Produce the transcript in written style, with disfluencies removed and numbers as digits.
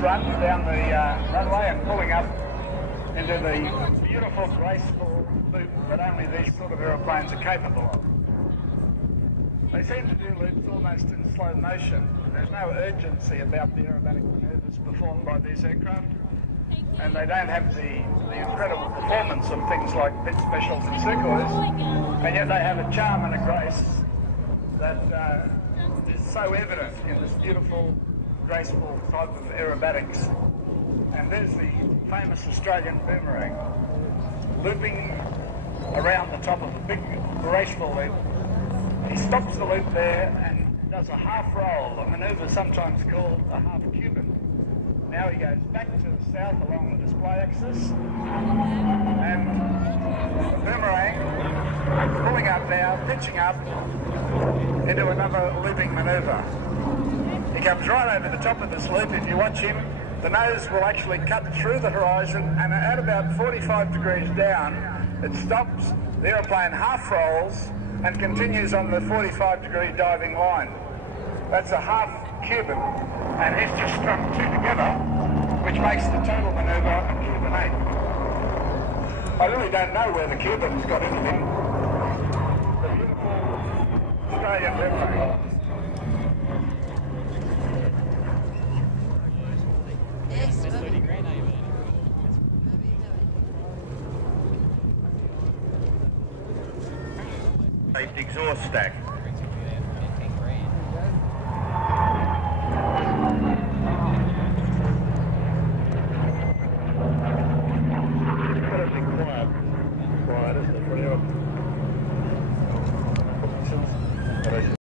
run down the runway and pulling up into the beautiful, graceful loop that only these sort of aeroplanes are capable of. They seem to do loops almost in slow motion. There's no urgency about the aerobatic manoeuvres performed by these aircraft, and they don't have the incredible performance of things like pit specials and circulars, and yet they have a charm and a grace that is so evident in this beautiful, graceful type of aerobatics. And there's the famous Australian Boomerang, looping around the top of a big, graceful loop. He stops the loop there and does a half roll, a manoeuvre sometimes called a half Cuban. Now he goes back to the south along the display axis, and the Boomerang pulling up now, pitching up into another looping manoeuvre. He comes right over the top of this loop. If you watch him, the nose will actually cut through the horizon, and at about 45 degrees down, it stops, the aeroplane half rolls and continues on the 45-degree diving line. That's a half Cuban, and he's just strung two together, which makes the total manoeuvre a Cuban 8. I really don't know where the Cubans got into him. The beautiful Australian Boomerang. Exhaust stack.